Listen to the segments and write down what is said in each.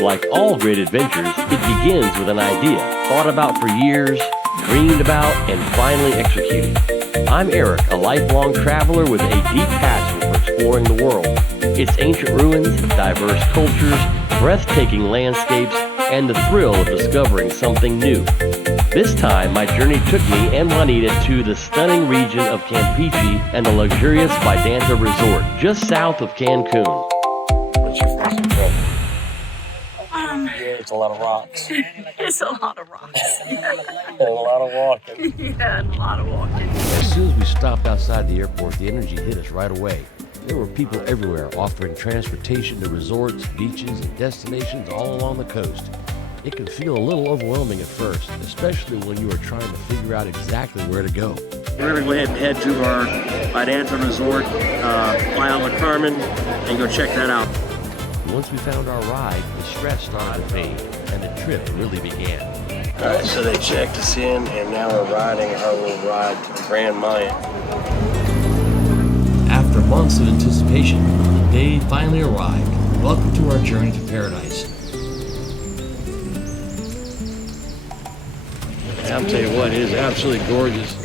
Like all great adventures, it begins with an idea, thought about for years, dreamed about, and finally executed. I'm Eric, a lifelong traveler with a deep passion for exploring the world, its ancient ruins, diverse cultures, breathtaking landscapes, and the thrill of discovering something new. This time, my journey took me and Juanita to the stunning region of Campeche and the luxurious Vidanta Resort, just south of Cancun. What's your first impression? It's a lot of rocks. It's a lot of rocks. And a lot of walking. Yeah, and a lot of walking. As soon as we stopped outside the airport, the energy hit us right away. There were people everywhere offering transportation to resorts, beaches, and destinations all along the coast. It can feel a little overwhelming at first, especially when you are trying to figure out exactly where to go. We're going to go ahead and head to our Vidanta Resort, Playa del Carmen, and go check that out. Once we found our ride, the stress started to fade, and the trip really began. All right, so they checked us in, and now we're riding our little ride to the Grand Mayan. After months of anticipation, the day finally arrived. Welcome to our journey to paradise. I'll tell you what, it is absolutely gorgeous.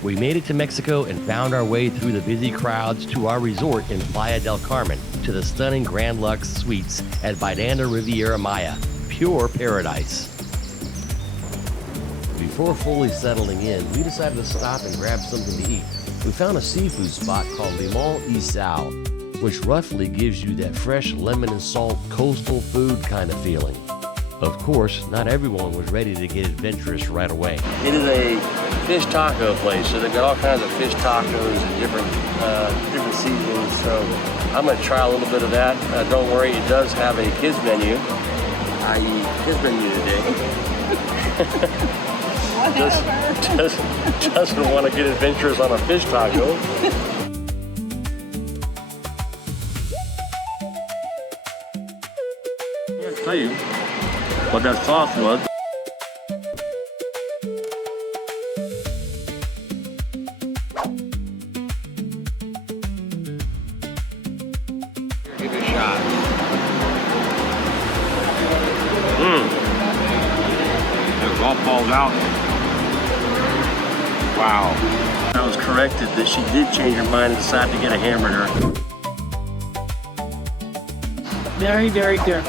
We made it to Mexico and found our way through the busy crowds to our resort in Playa del Carmen, to the stunning Grand Lux Suites at Vidanta Riviera Maya, pure paradise. Before fully settling in, we decided to stop and grab something to eat. We found a seafood spot called Limon Y Sal, which roughly gives you that fresh lemon and salt coastal food kind of feeling. Of course, not everyone was ready to get adventurous right away. It is a fish taco place, so they've got all kinds of fish tacos and different seasonings. So I'm going to try a little bit of that. Don't worry, it does have a kids menu. I eat kids menu today. Doesn't want to get adventurous on a fish taco. I'll tell you what that sauce was. Give it a shot. It all falls out. Wow. I was corrected that she did change her mind and decide to get a hamburger. Very, very good.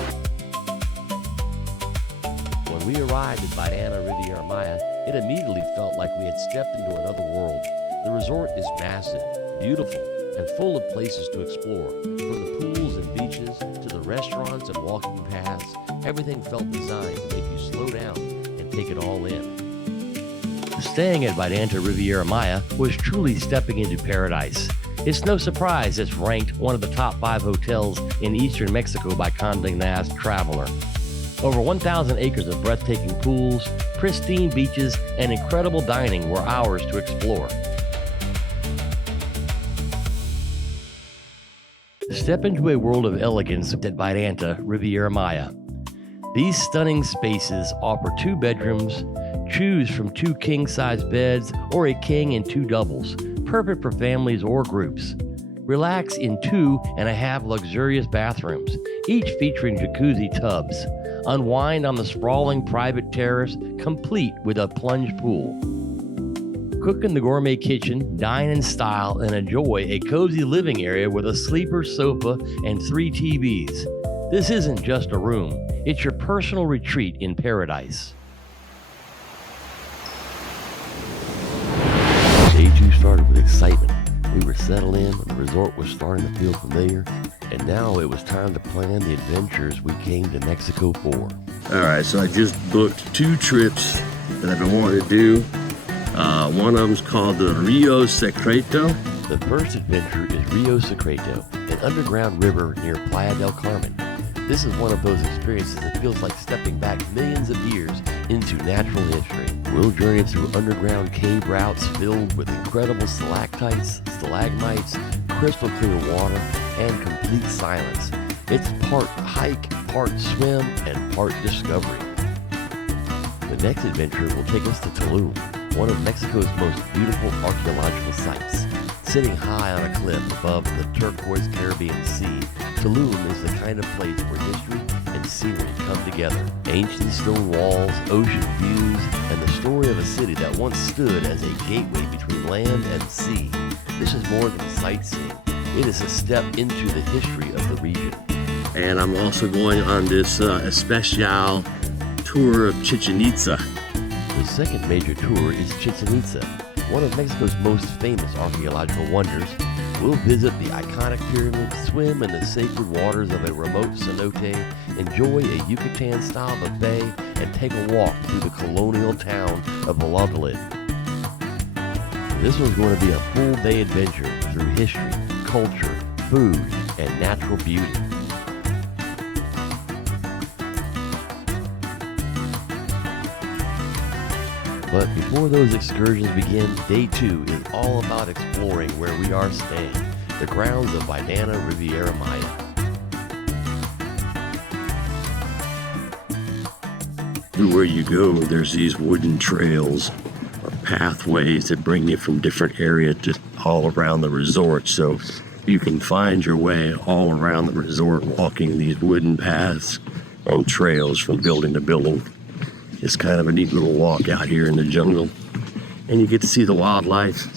When we arrived at Vidanta Riviera Maya, it immediately felt like we had stepped into another world. The resort is massive, beautiful, and full of places to explore. From the pools and beaches to the restaurants and walking paths, everything felt designed to make you slow down and take it all in. Staying at Vidanta Riviera Maya was truly stepping into paradise. It's no surprise it's ranked one of the top 5 hotels in eastern Mexico by Condé Nast Traveler. Over 1,000 acres of breathtaking pools, pristine beaches, and incredible dining were ours to explore. Step into a world of elegance at Vidanta Riviera Maya. These stunning spaces offer 2 bedrooms. Choose from 2 king-size beds or a king and 2 doubles, perfect for families or groups. Relax in 2.5 luxurious bathrooms, each featuring jacuzzi tubs. Unwind on the sprawling private terrace, complete with a plunge pool. Cook in the gourmet kitchen, dine in style, and enjoy a cozy living area with a sleeper sofa and 3 TVs. This isn't just a room, it's your personal retreat in paradise. Day 2 started with excitement. We were settled in, and the resort was starting to feel familiar, and now it was time to plan the adventures we came to Mexico for. All right, so I just booked 2 trips that I've been wanting to do. One of them's called the Rio Secreto. The first adventure is Rio Secreto, an underground river near Playa del Carmen. This is one of those experiences that feels like stepping back millions of years into natural history. We'll journey through underground cave routes filled with incredible stalactites, stalagmites, crystal clear water, and complete silence. It's part hike, part swim, and part discovery. The next adventure will take us to Tulum, one of Mexico's most beautiful archaeological sites. Sitting high on a cliff above the turquoise Caribbean Sea, Tulum is the kind of place where history and scenery come together. Ancient stone walls, ocean views, and the story of a city that once stood as a gateway between land and sea. This is more than sightseeing. It is a step into the history of the region. And I'm also going on this especial tour of Chichen Itza. The second major tour is Chichen Itza, one of Mexico's most famous archaeological wonders. We'll visit the iconic pyramid, swim in the sacred waters of a remote cenote, enjoy a Yucatan-style buffet, and take a walk through the colonial town of Valladolid. This one's going to be a full-day adventure through history, culture, food, and natural beauty. But before those excursions begin, day 2 is all about exploring where we are staying, the grounds of Vidanta Riviera Maya. Everywhere you go, there's these wooden trails or pathways that bring you from different areas to all around the resort. So you can find your way all around the resort walking these wooden paths on trails from building to building. It's kind of a neat little walk out here in the jungle, and you get to see the wildlife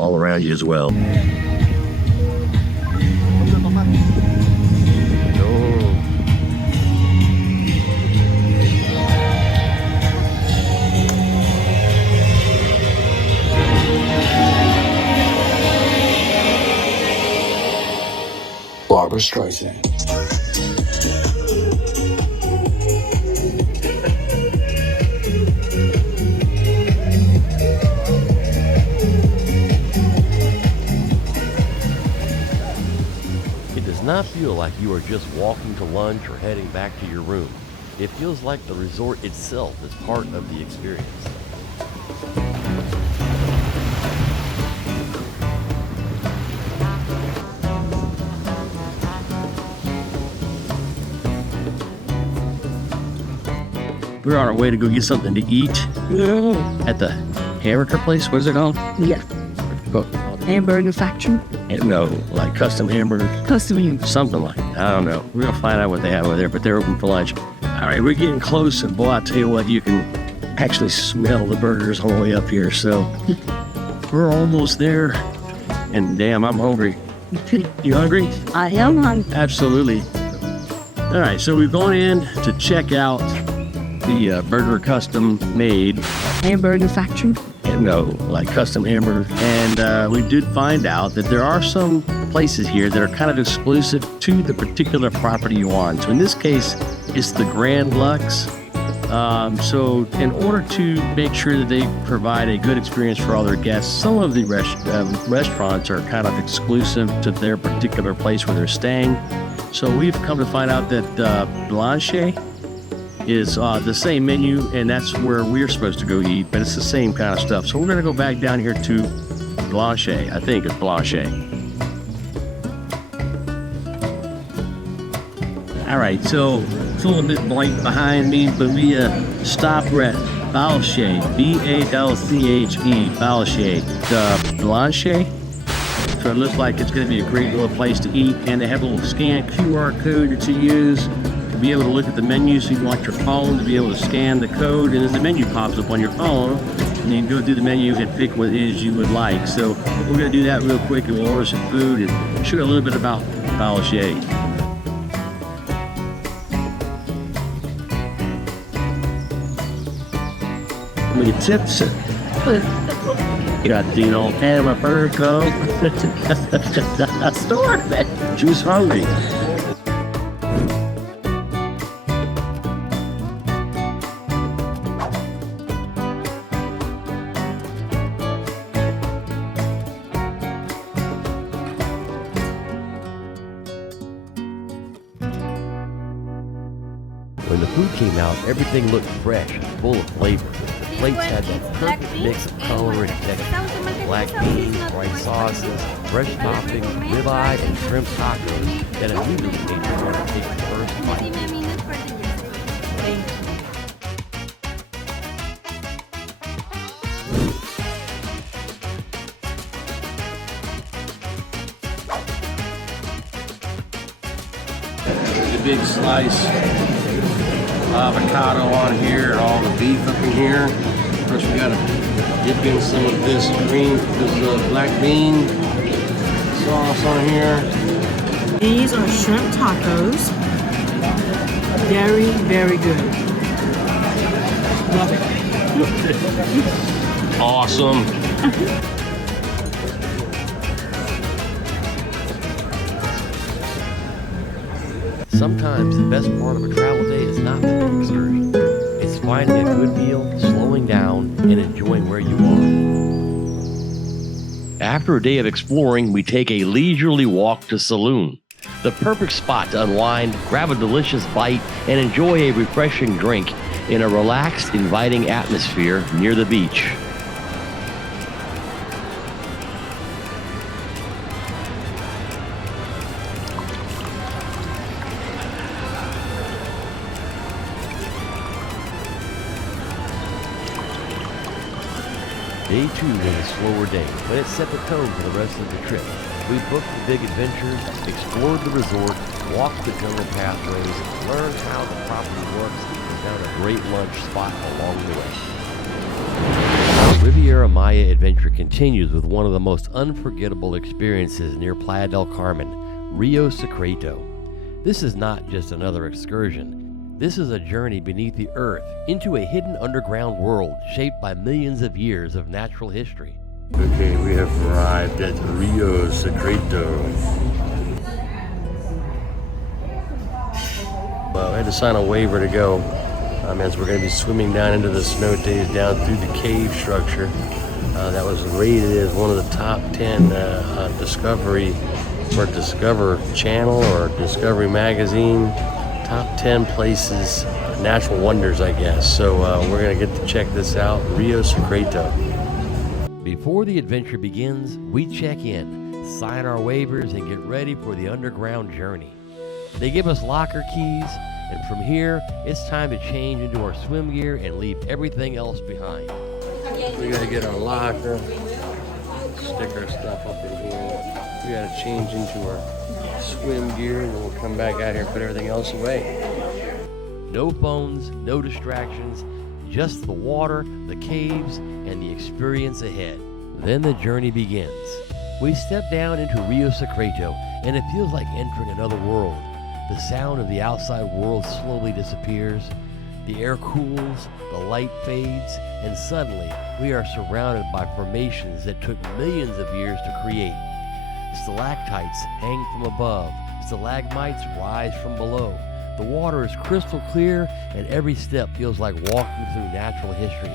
all around you as well. Barbara Streisand. It does not feel like you are just walking to lunch or heading back to your room. It feels like the resort itself is part of the experience. We're on our way to go get something to eat at the hamburger place. What is it called? Yeah. Hamburger factory. No, like custom hamburgers. Custom. Something like that. I don't know. We're going to find out what they have over there, but they're open for lunch. All right, we're getting close, and boy, I tell you what, you can actually smell the burgers all the way up here. So we're almost there, and damn, I'm hungry. You hungry? I am hungry. Absolutely. All right, so we've gone in to check out the burger custom made. Hamburger factory. No, like custom hamburger. And we did find out that there are some places here that are kind of exclusive to the particular property you want. So in this case, it's the Grand Lux. So in order to make sure that they provide a good experience for all their guests, some of the restaurants are kind of exclusive to their particular place where they're staying. So we've come to find out that Balche is the same menu, and that's where we're supposed to go eat, but it's the same kind of stuff. So we're going to go back down here to Balche. I think it's Balche. All right, so it's a little bit blank behind me, but we stopped at Balche, B-A-L-C-H-E, Balche. Balche. So it looks like it's going to be a great little place to eat, and they have a little scan QR code that you use to be able to look at the menu, so you can watch your phone to be able to scan the code, and then the menu pops up on your phone, and you can go through the menu and pick what it is you would like. So we're going to do that real quick, and we'll order some food and show you a little bit about Balche. How many tips? You got the old hamburger code. Store it. She was hungry. When the food came out, everything looked fresh and full of flavor. The plates had that perfect mix of color and texture. Black beans, bright sauces, fresh toppings, ribeye, and shrimp tacos that immediately made you want to take the first bite. big slice avocado on here and all the beef up in here. Of course, we gotta dip in some of this black bean sauce on here. These are shrimp tacos. Very, very good. Love it. Awesome. Sometimes the best part of a travel day is not the big excursion. It's finding a good meal, slowing down, and enjoying where you are. After a day of exploring, we take a leisurely walk to Salume, the perfect spot to unwind, grab a delicious bite, and enjoy a refreshing drink in a relaxed, inviting atmosphere near the beach. Day 2 was a slower day, but it set the tone for the rest of the trip. We booked the big adventures, explored the resort, walked the jungle pathways, learned how the property works, and found a great lunch spot along the way. The Riviera Maya adventure continues with one of the most unforgettable experiences near Playa del Carmen, Rio Secreto. This is not just another excursion. This is a journey beneath the earth into a hidden underground world shaped by millions of years of natural history. Okay, we have arrived at Rio Secreto. Well, I had to sign a waiver to go. As we're going to be swimming down into the cenotes, down through the cave structure. That was rated as one of the top 10 Discovery or Discover Channel or Discovery Magazine. Top 10 places, natural wonders, I guess. So we're going to get to check this out, Rio Secreto. Before the adventure begins, we check in, sign our waivers, and get ready for the underground journey. They give us locker keys, and from here, it's time to change into our swim gear and leave everything else behind. We got to get our locker, stick our stuff up in here. We got to change into our swim gear, and then we'll come back out here and put everything else away. No phones, no distractions, just the water, the caves, and the experience ahead. Then the journey begins. We step down into Rio Secreto, and it feels like entering another world. The sound of the outside world slowly disappears. The air cools, the light fades, and suddenly we are surrounded by formations that took millions of years to create. Stalactites hang from above, stalagmites rise from below. The water is crystal clear, and every step feels like walking through natural history.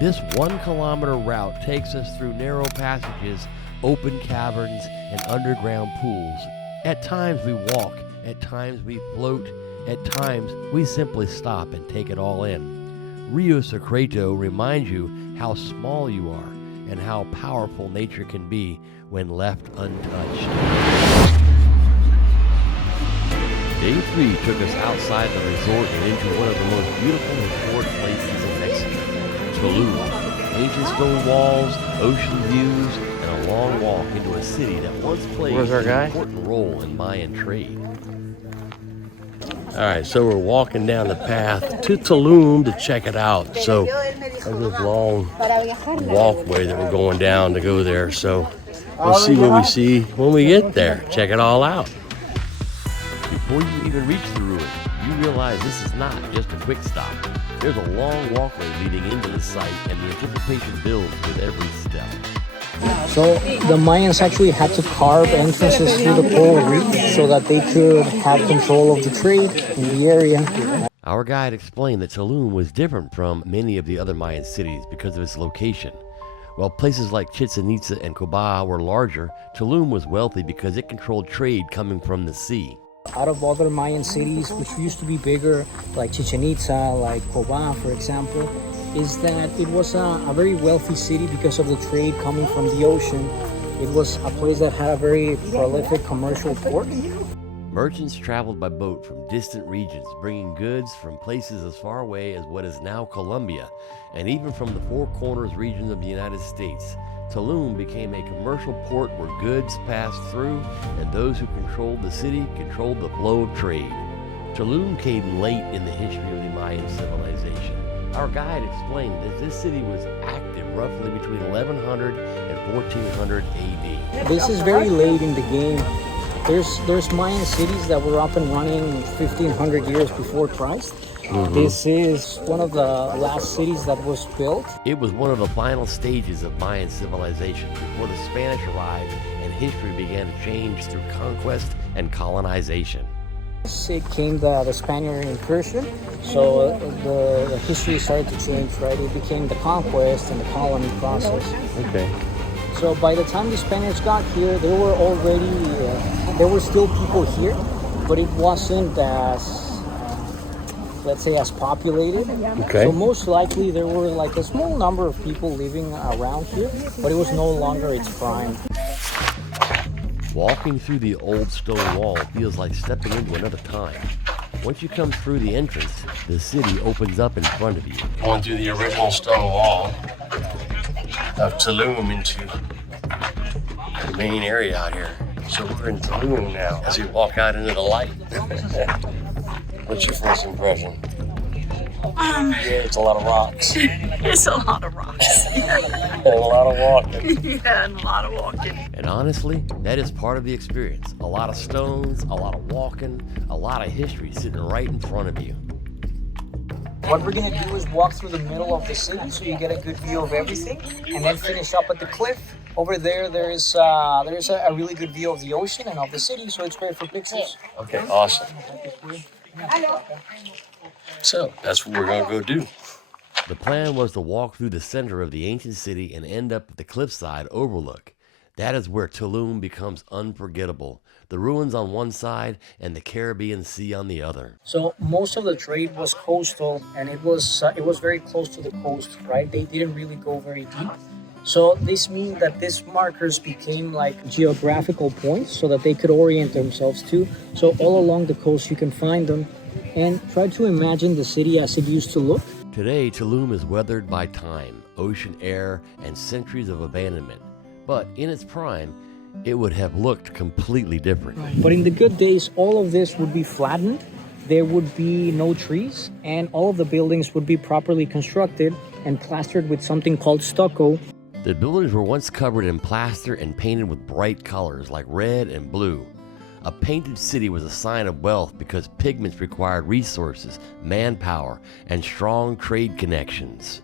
This 1 kilometer route takes us through narrow passages, open caverns, and underground pools. At times we walk, at times we float, at times we simply stop and take it all in. Rio Secreto reminds you how small you are and how powerful nature can be when left untouched. Day 3 took us outside the resort and into one of the most beautiful historic places in Mexico, Tulum. Ancient stone walls, ocean views, and a long walk into a city that once played an important role in Mayan trade. All right, so we're walking down the path to Tulum to check it out. So there's this long walkway that we're going down to go there. So we'll see what we see when we get there. Check it all out. Before you even reach the ruin, you realize this is not just a quick stop. There's a long walkway leading into the site, and the anticipation builds with every step. So the Mayans actually had to carve entrances through the coral reef so that they could have control of the trade in the area. Our guide explained that Tulum was different from many of the other Mayan cities because of its location. While places like Chichen Itza and Coba were larger, Tulum was wealthy because it controlled trade coming from the sea. Out of other Mayan cities, which used to be bigger, like Chichen Itza, like Coba, for example, is that it was a very wealthy city because of the trade coming from the ocean. It was a place that had a very prolific commercial port. Merchants traveled by boat from distant regions, bringing goods from places as far away as what is now Colombia, and even from the Four Corners region of the United States. Tulum became a commercial port where goods passed through, and those who controlled the city controlled the flow of trade. Tulum came late in the history of the Mayan civilization. Our guide explained that this city was active roughly between 1100 and 1400 AD. This is very late in the game. There's Mayan cities that were up and running 1500 years before Christ. This is one of the last cities that was built. It was one of the final stages of Mayan civilization before the Spanish arrived and history began to change through conquest and colonization. It came the Spaniard incursion, so the history started to change, right? It became the conquest and the colony process. Okay. So by the time the Spaniards got here, there were already, there were still people here, but it wasn't as, let's say, as populated. Okay. So most likely there were like a small number of people living around here, but it was no longer its prime. Walking through the old stone wall feels like stepping into another time. Once you come through the entrance, the city opens up in front of you. Going through the original stone wall of Tulum into the main area out here. So we're in Tulum now as we walk out into the light. What's your first impression? Yeah, it's a lot of rocks. It's a lot of rocks. And a lot of walking. Yeah, and a lot of walking. And honestly, that is part of the experience. A lot of stones, a lot of walking, a lot of history sitting right in front of you. What we're gonna do is walk through the middle of the city so you get a good view of everything, and then finish up at the cliff. Over there, there's a really good view of the ocean and of the city, so it's great for pictures. Okay, awesome. So that's what we're gonna go do. The plan was to walk through the center of the ancient city and end up at the cliffside overlook. That is where Tulum becomes unforgettable. The ruins on one side and the Caribbean Sea on the other. So most of the trade was coastal, and it was very close to the coast, right? They didn't really go very deep. So this means that these markers became like geographical points so that they could orient themselves to. So all along the coast you can find them, and try to imagine the city as it used to look. Today, Tulum is weathered by time, ocean air, and centuries of abandonment. But in its prime, it would have looked completely different. But in the good days, all of this would be flattened. There would be no trees, and all of the buildings would be properly constructed and plastered with something called stucco. The buildings were once covered in plaster and painted with bright colors like red and blue. A painted city was a sign of wealth because pigments required resources, manpower, and strong trade connections.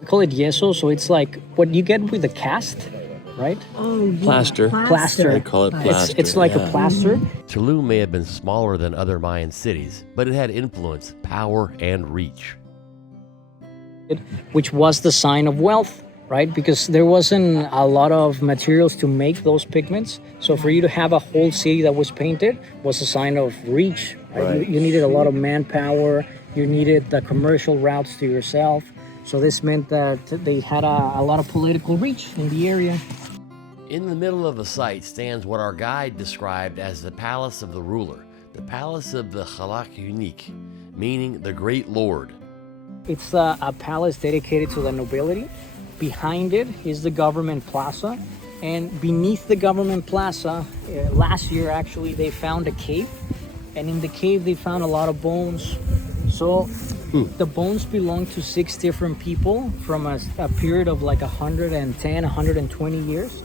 We call it yeso, so it's like what you get with a cast, right? Oh, yeah. Plaster. Plaster. They call it plaster. It's like a plaster. Tulum may have been smaller than other Mayan cities, but it had influence, power, and reach. Which was the sign of wealth, right? Because there wasn't a lot of materials to make those pigments. So for you to have a whole city that was painted was a sign of reach. Right? You needed a lot of manpower. You needed the commercial routes to yourself. So this meant that they had a lot of political reach in the area. In the middle of the site stands what our guide described as the Palace of the Ruler, the Palace of the Halak Unique, meaning the Great Lord. It's a palace dedicated to the nobility. Behind it is the government plaza. And beneath the government plaza, last year actually, they found a cave. And in the cave, they found a lot of bones. So the bones belong to 6 different people from a period of like 110, 120 years.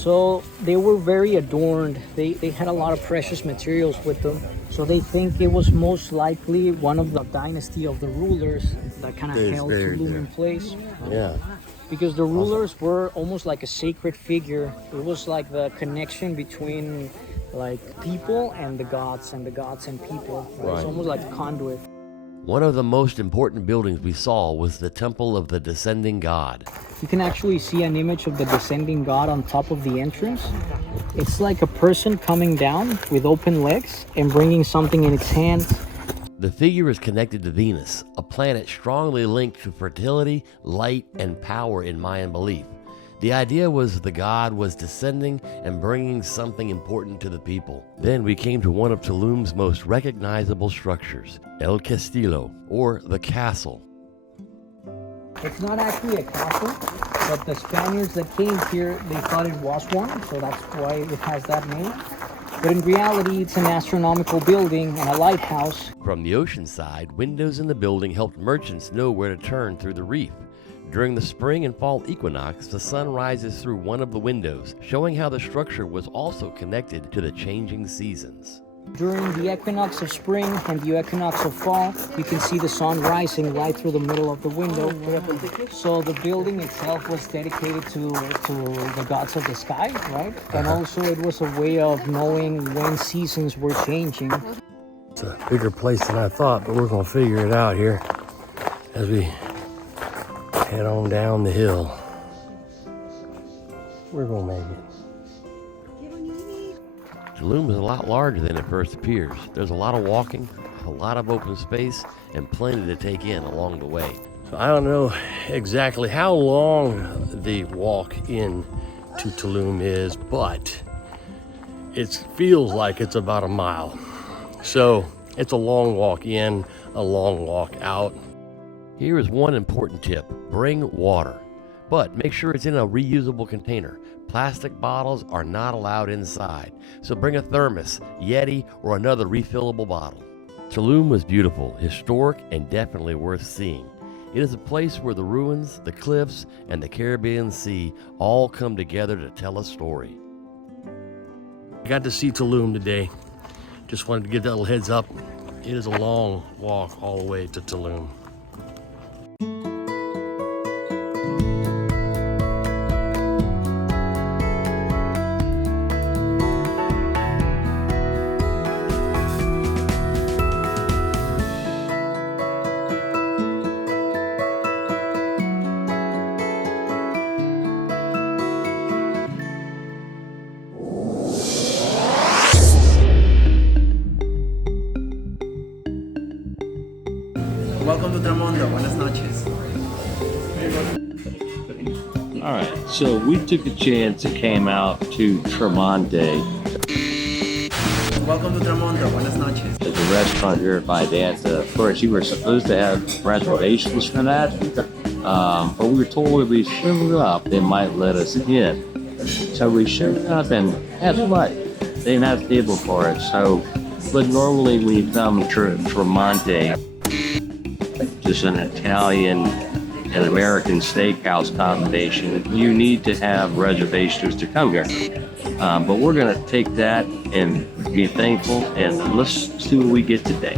So they were very adorned. They had a lot of precious materials with them. So they think it was most likely one of the dynasty of the rulers that kind of held Tulum in place. Yeah. Because the rulers were almost like a sacred figure. It was like the connection between like people and the gods and people. Right? It's almost like a conduit. One of the most important buildings we saw was the Temple of the Descending God. You can actually see an image of the descending god on top of the entrance. It's like a person coming down with open legs and bringing something in its hands. The figure is connected to Venus, a planet strongly linked to fertility, light, and power in Mayan belief. The idea was the god was descending and bringing something important to the people. Then we came to one of Tulum's most recognizable structures, El Castillo, or the castle. It's not actually a castle, but the Spaniards that came here, they thought it was one, so that's why it has that name. but in reality, it's an astronomical building and a lighthouse. From the ocean side, windows in the building helped merchants know where to turn through the reef. During the spring and fall equinox, the sun rises through one of the windows, showing how the structure was also connected to the changing seasons. During the equinox of spring and the equinox of fall, you can see the sun rising right through the middle of the window. So the building itself was dedicated to the gods of the sky, right? And also it was a way of knowing when seasons were changing. It's a bigger place than I thought, but we're gonna figure it out here as we head on down the hill. We're gonna make it. Tulume is a lot larger than it first appears. There's a lot of walking, a lot of open space, and plenty to take in along the way. So I don't know exactly how long the walk in to Tulum is, but it feels like it's about a mile. So it's a long walk in, a long walk out. Here is one important tip: bring water, but make sure it's in a reusable container. Plastic bottles are not allowed inside, so bring a thermos, Yeti, or another refillable bottle. Tulum was beautiful, historic, and definitely worth seeing. It is a place where the ruins, the cliffs, and the Caribbean Sea all come together to tell a story. I got to see Tulum today. Just wanted to give that little heads up. It is a long walk all the way to Tulum. Welcome to Tremonto. Buenas noches. All right, so we took a chance and came out to Tremonto. Welcome to Tremonto. Buenas noches. At the restaurant here at Vidanta. Of course, you were supposed to have reservations for that, but we were told if we showed up, they might let us in. So we showed up, and guess what? They didn't have a table for us. So, but normally when you come to Tremonto, just an Italian and American steakhouse combination, you need to have reservations to come here. But we're going to take that and be thankful, and let's see what we get today.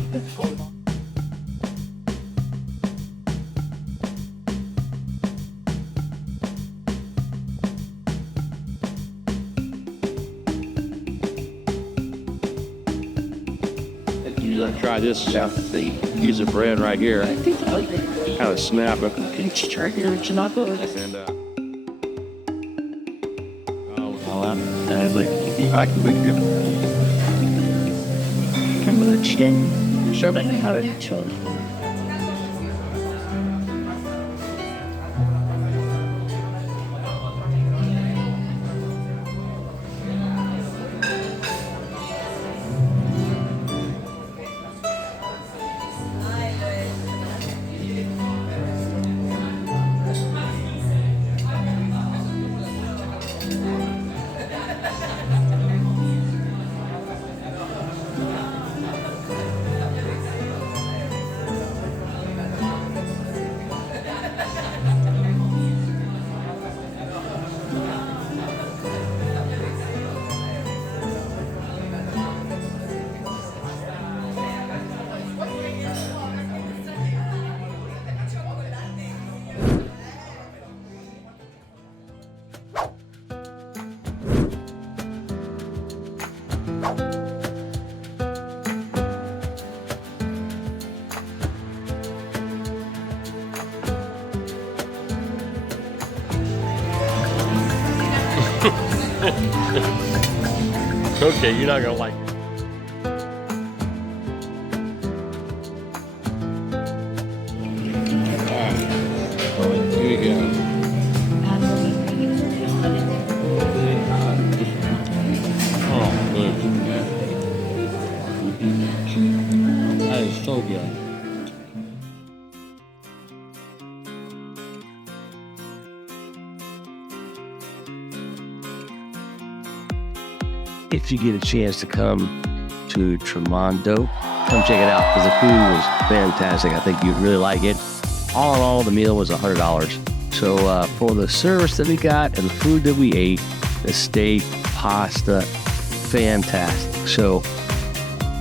You try this piece of bread right here. Kind of snap it. And, I can make it. Okay, you're not gonna like it. Here we go. Oh, good. That is so good. It if you get a chance to come to Tremonto, come check it out because the food was fantastic. I think you'd really like it. All in all, the meal was $100. So for the service that we got and the food that we ate, the steak, pasta, fantastic. So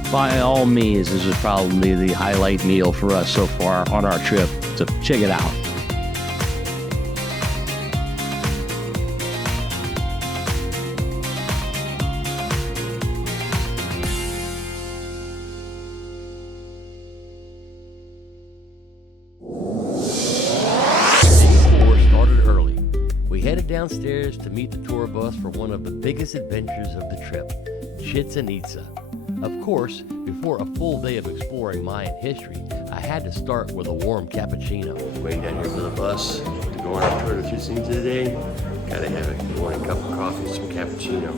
by all means, this is probably the highlight meal for us so far on our trip. So check it out. Headed downstairs to meet the tour bus for one of the biggest adventures of the trip, Chichen Itza. Of course, before a full day of exploring Mayan history, I had to start with a warm cappuccino. Waiting down here for the bus to go on our tour to Chichen Itza today. Gotta have a morning cup of coffee, some cappuccino.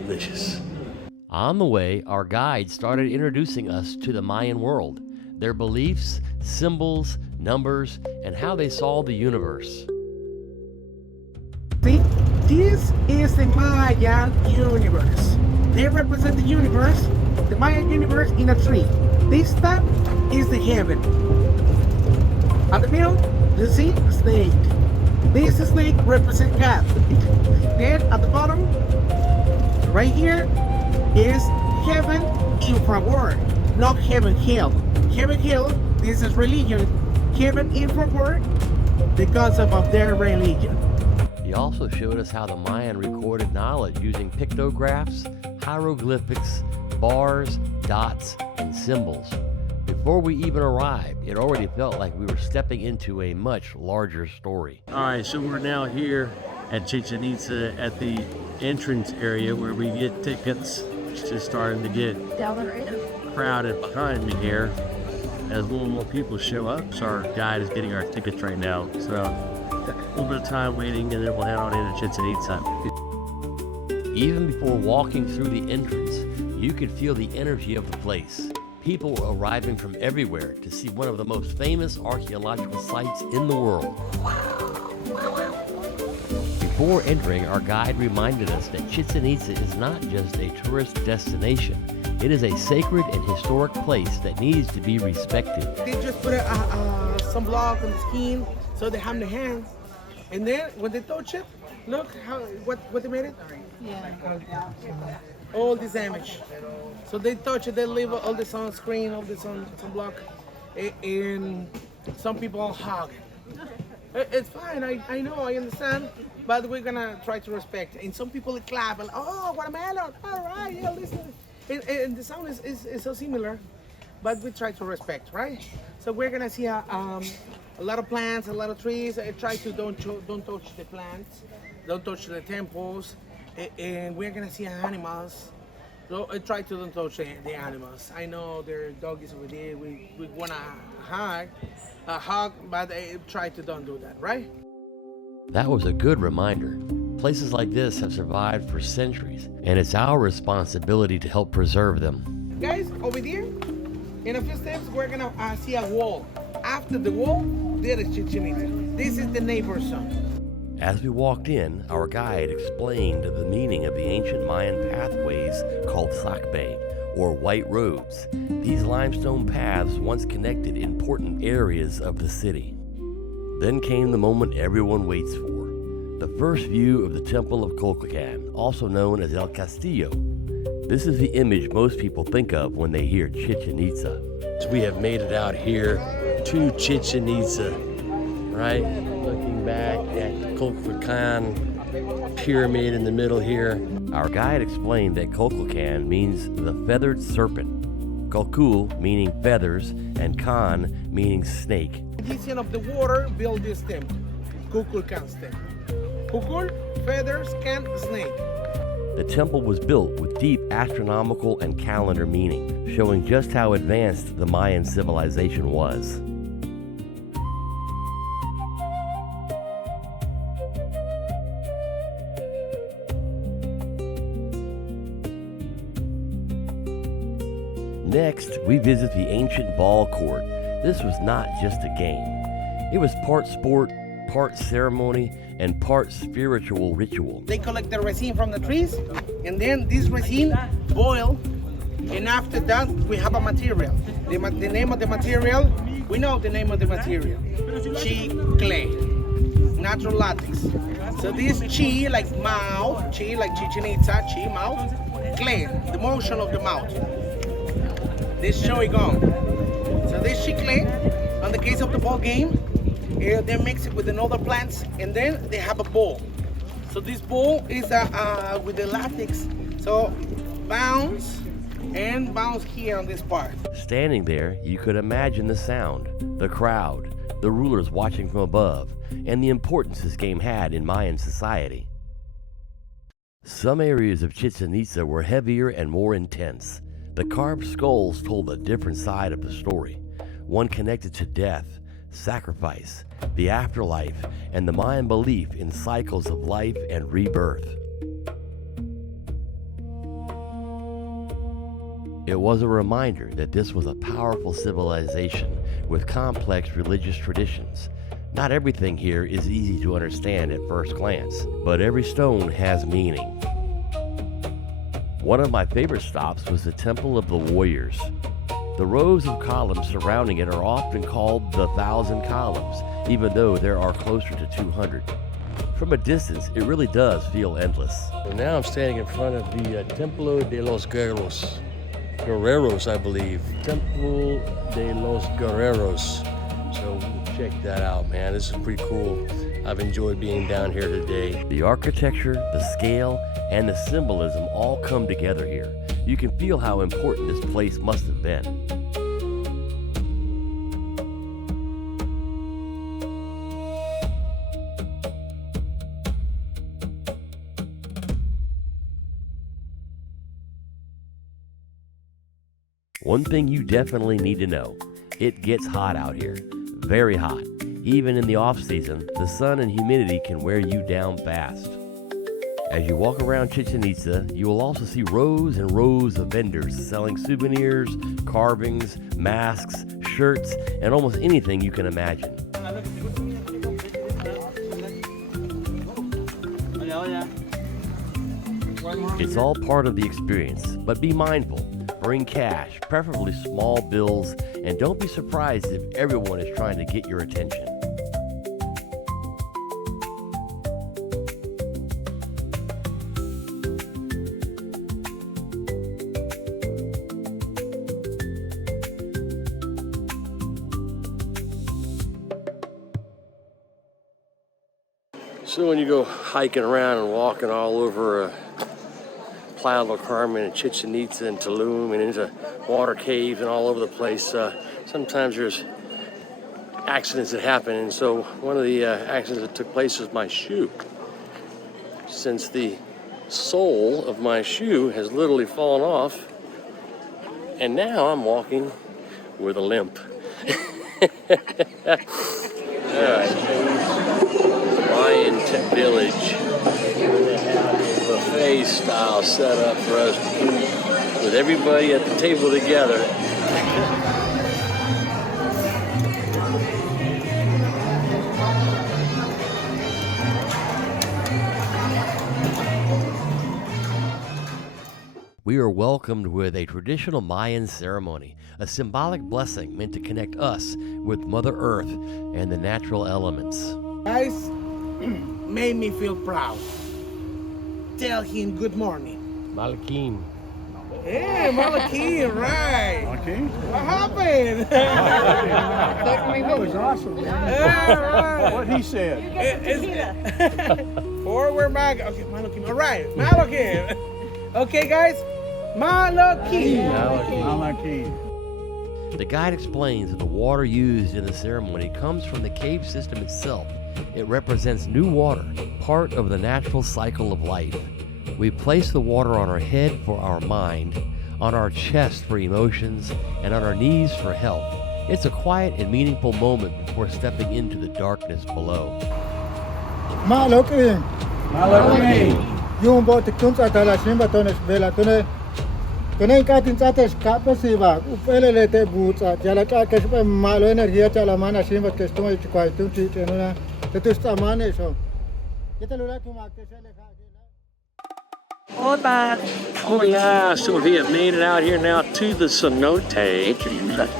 Delicious. On the way, our guide started introducing us to the Mayan world, their beliefs, symbols, numbers, and how they saw the universe. See, this is the Mayan universe. They represent the universe, the Mayan universe in a tree. This top is the heaven. At the middle, you see a snake. This snake represents God. Then at the bottom, right here, is heaven infraworld, not heaven hell. Heaven hell, this is religion. Heaven infraworld, the concept of their religion. He also showed us how the Mayan recorded knowledge using pictographs, hieroglyphics, bars, dots, and symbols. Before we even arrived, it already felt like we were stepping into a much larger story. All right, so we're now here at Chichen Itza at the entrance area where we get tickets. It's just starting to get crowded behind me here as more and more people show up. So our guide is getting our tickets right now. So a little bit of time waiting and then we'll head on into Chichen Itza. Even before walking through the entrance, you could feel the energy of the place. People were arriving from everywhere to see one of the most famous archaeological sites in the world. Before entering, our guide reminded us that Chichen Itza is not just a tourist destination. It is a sacred and historic place that needs to be respected. They just put some block on the skin so they have the hands. And then when they touch it, look how what they made it? Yeah. All this damage. So they touch it, they leave all the sunscreen, all the sunblock, and some people hug. It's fine, I know, I understand, but we're gonna try to respect. And some people clap and, oh, watermelon, all right, yeah, listen. And the sound is so similar, but we try to respect, right? So we're gonna see a lot of plants, a lot of trees. I try to don't touch the plants, don't touch the temples, and we're gonna see animals. So I try to don't touch the animals. I know there are doggies over there. We wanna hug, but I try to don't do that, right? That was a good reminder. Places like this have survived for centuries, and it's our responsibility to help preserve them. Guys, over there, in a few steps, we're gonna see a wall. After the wall, there is Chichen Itza. This is the neighbor's son. As we walked in, our guide explained the meaning of the ancient Mayan pathways called sacbe, or white roads. These limestone paths once connected important areas of the city. Then came the moment everyone waits for. The first view of the Temple of Kukulkan, also known as El Castillo. This is the image most people think of when they hear Chichen Itza. So we have made it out here to Chichen Itza, right? Looking back at the Kukulkan pyramid in the middle here. Our guide explained that Kukulkan means the feathered serpent, Kukul meaning feathers, and Kan meaning snake. The Egyptian of the water built this temple, Kukulkan's temple. Kukul, feathers, Kan, snake. The temple was built with deep astronomical and calendar meaning, showing just how advanced the Mayan civilization was. Next, we visit the ancient ball court. This was not just a game. It was part sport, part ceremony, and part spiritual ritual. They collect the resin from the trees, and then this resin boil, and after that we have a material. The name of the material, we know the name of the material. Chi clay, natural latex. So this chi like mouth, chi like Chichen Itza, chi mouth, clay, the motion of the mouth. This show it gone. So this chi clay, on the case of the ball game, they mix it with another plants, and then they have a bowl. So this bowl is with the latex, so bounce and bounce here on this part. Standing there, you could imagine the sound, the crowd, the rulers watching from above, and the importance this game had in Mayan society. Some areas of Chichen Itza were heavier and more intense. The carved skulls told a different side of the story, one connected to death, sacrifice, the afterlife, and the Mayan belief in cycles of life and rebirth. It was a reminder that this was a powerful civilization with complex religious traditions. Not everything here is easy to understand at first glance, but every stone has meaning. One of my favorite stops was the Temple of the Warriors. The rows of columns surrounding it are often called the 1,000 columns, even though there are closer to 200. From a distance, it really does feel endless. So now I'm standing in front of the Templo de los Guerreros, I believe. Templo de los Guerreros. So check that out, man. This is pretty cool. I've enjoyed being down here today. The architecture, the scale, and the symbolism all come together here. You can feel how important this place must have been. One thing you definitely need to know, it gets hot out here. Very hot. Even in the off-season, the sun and humidity can wear you down fast. As you walk around Chichen Itza, you will also see rows and rows of vendors selling souvenirs, carvings, masks, shirts, and almost anything you can imagine. It's all part of the experience, but be mindful. Bring cash, preferably small bills, and don't be surprised if everyone is trying to get your attention. So when you go hiking around and walking all over Playa del Carmen and Chichén Itzá and Tulume and into water caves and all over the place, sometimes there's accidents that happen. And so one of the accidents that took place was my shoe. Since the sole of my shoe has literally fallen off, and now I'm walking with a limp. All right. Mayan village. They have a buffet style set up for us to eat with everybody at the table together. We are welcomed with a traditional Mayan ceremony, a symbolic blessing meant to connect us with Mother Earth and the natural elements. Guys, made me feel proud. Tell him good morning. Malakim. Hey, Malakim, right. Malakim? What happened? That was awesome, man. Yeah, right. What he said. Forward, back. Okay, Malakim. All right, Malakim. Okay, guys. Malakim. Malakim. The guide explains that the water used in the ceremony comes from the cave system itself. It represents new water, part of the natural cycle of life. We place the water on our head for our mind, on our chest for emotions, and on our knees for health. It's a quiet and meaningful moment before stepping into the darkness below. Malakim. Malakim. Yung bote kunsa tala simba tones bela tone. Kene katin tates kapasiva. Upelele te buta. Jala ka kespe malo energia chala mana simba kestomo ichkwai tunti tenuna. Tetus tamane so. Oh yeah, so we have made it out here now to the Cenote,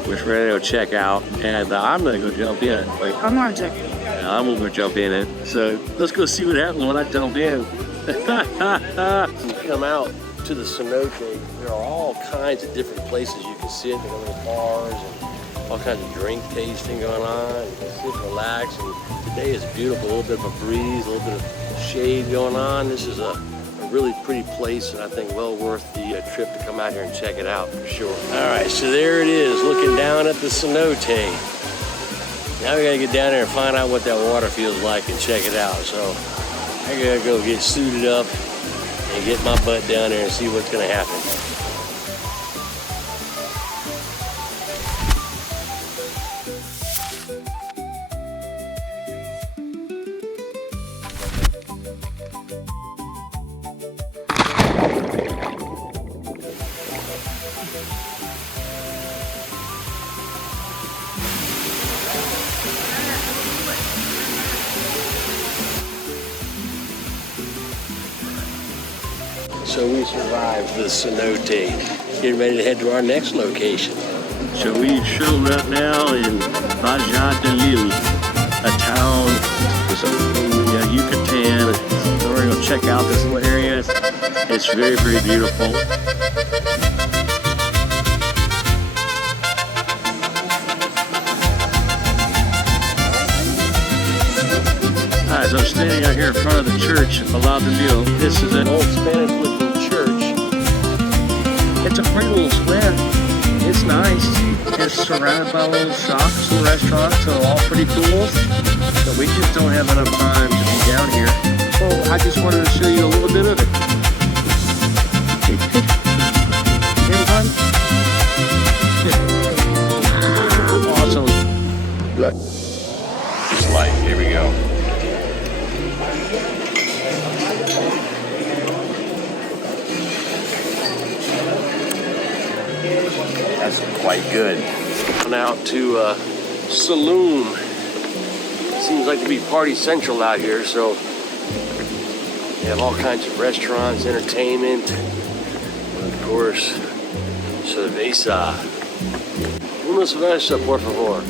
which we're ready to check out, and I'm gonna go jump in. Wait, I'm gonna check it. I'm gonna jump in it. So let's go see what happens when I jump in. You come out to the cenote, there are all kinds of different places you can sit. There are little bars and all kinds of drink tasting going on. You can sit and relax. And today is beautiful, a little bit of a breeze, a little bit of shade going on. This is a really pretty place, and I think well worth the trip to come out here and check it out for sure. All right, so there it is, looking down at the cenote. Now we gotta get down there and find out what that water feels like and check it out. So I gotta go get suited up and get my butt down there and see what's gonna happen. So we survived the cenote. Getting ready to head to our next location. So we showed up now in Valladolid, a town in Yucatan. So we're gonna check out this little area. It's very, very beautiful. Alright, so I'm standing out here in front of the church of Valladolid. This is an old Spanish-looking church. It's a pretty little square. It's nice. It's surrounded by little shops and restaurants, so all pretty cool. But we just don't have enough time to be down here. So I just wanted to show you a little bit of it. Awesome. Look. It's light. Here we go. That's quite good. Going out to Salume. Seems like to be party central out here, so they have all kinds of restaurants, entertainment, and of course, cerveza. Una cerveza, por favor.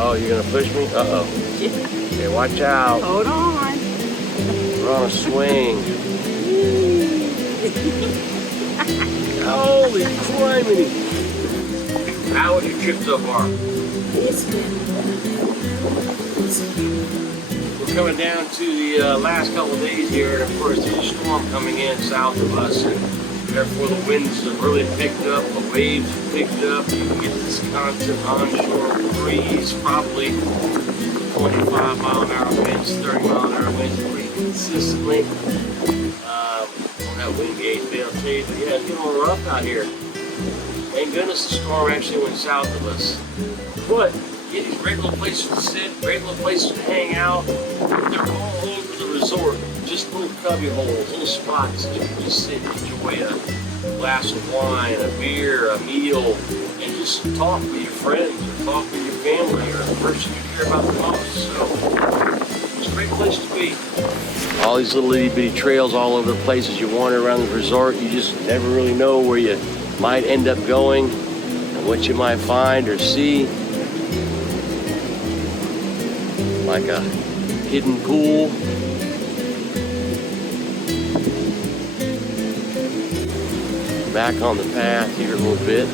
Oh, you're gonna push me? Uh-oh. Okay, watch out. Hold on. We're on a swing. Holy criminy. How was your trip so far? It's been. We're coming down to the last couple of days here, and of course there's a storm coming in south of us, and therefore the winds have really picked up, the waves have picked up. You can get this constant onshore breeze, probably 25 mile an hour winds, 30 mile an hour winds pretty consistently. Don't have wind gauge to be able to tell you, but yeah, it's getting a little rough out here. Thank goodness the storm actually went south of us. But yeah, these great little places to sit, great little places to hang out. They're all over the resort. Just little cubby holes, little spots that you can just sit and enjoy a glass of wine, a beer, a meal, and just talk with your friends or talk with your family or the person you care about the most. So it's a great place to be. All these little itty bitty trails all over the place as you wander around the resort. You just never really know where you might end up going and what you might find or see. Like a hidden pool. Back on the path here a little bit.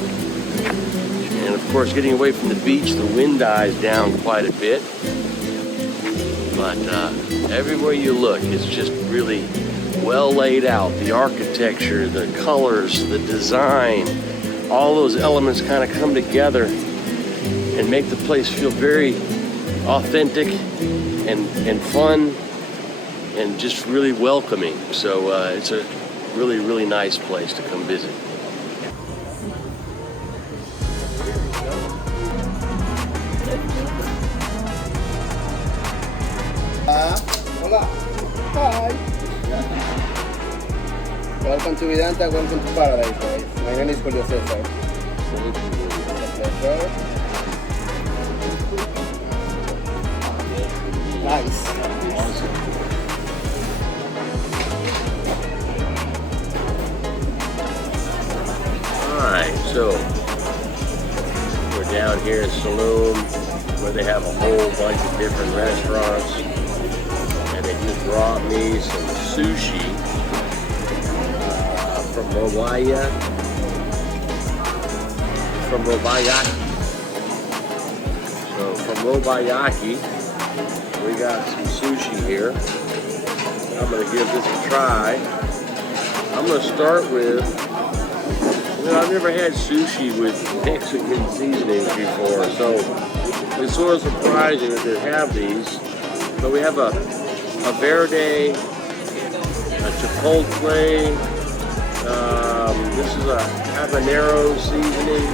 And of course, getting away from the beach, the wind dies down quite a bit. But everywhere you look, it's just really well laid out. The architecture, the colors, the design, all those elements kind of come together and make the place feel very authentic and fun and just really welcoming. So it's a really, really nice place to come visit. Hola. Welcome to Vidanta, welcome to paradise, guys. My name is Julio Cesar. Nice. Alright, so we're down here in Salume where they have a whole bunch of different restaurants, and they just brought me some sushi from Robiaki. So from Robiaki, we got some sushi here. I'm gonna give this a try. I'm gonna start with, I've never had sushi with Mexican seasonings before, so it's sort of surprising that they have these. But we have a verde, a chipotle. This is a habanero seasoning.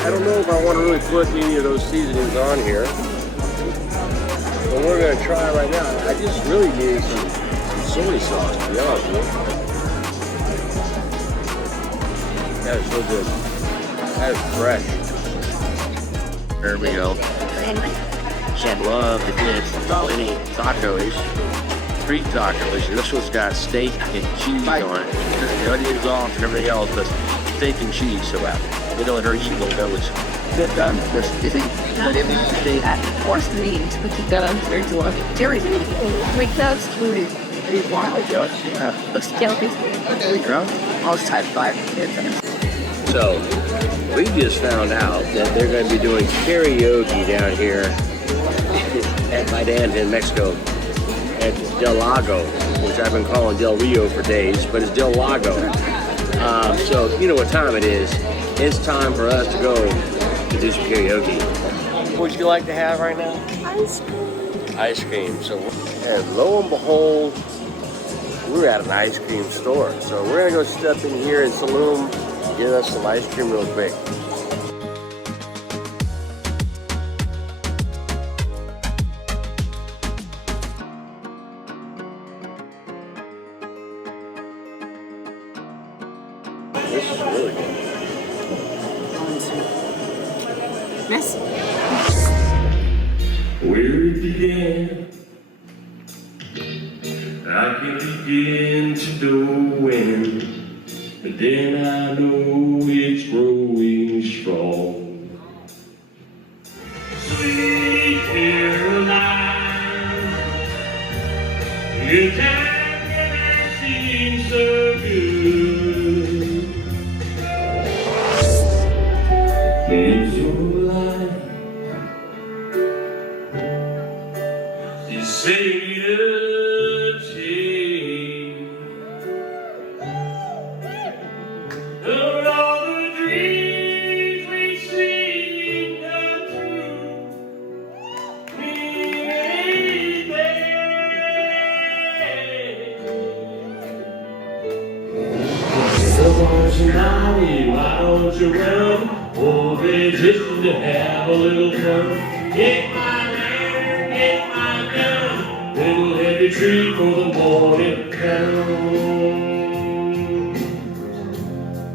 I don't know if I want to really put any of those seasonings on here, but we're gonna try right now. I just really need some soy sauce, to be honest with you. That is so good. That is fresh. There we go. I'd love to get any tacos, street tacos. This one's got steak and cheese on it. The onions off and everything else, but steak and cheese. So you know what her eat will go is good done. Forced me to put the gun very to us. Jerry, wait, that's excluded. So, we just found out that they're going to be doing karaoke down here at Vidanta in Mexico at Del Lago, which I've been calling Del Rio for days, but it's Del Lago. So, you know what time it is. It's time for us to go to do some karaoke. What would you like to have right now? Ice cream. Ice cream. So, and lo and behold, we're at an ice cream store. So we're gonna go step in here in Salume, get us some ice cream real quick. This is really good. Messy. Where it began, I can begin to know when, but then I know it's growing strong. Sweet Caroline, your time never seemed so good. It's your life. Say a change of all the dreams we see come true. Baby, so won't you now, why don't you run? Oh, baby, just to have a little fun. Get my lantern, get my gun. Little heavy tree for the morning town.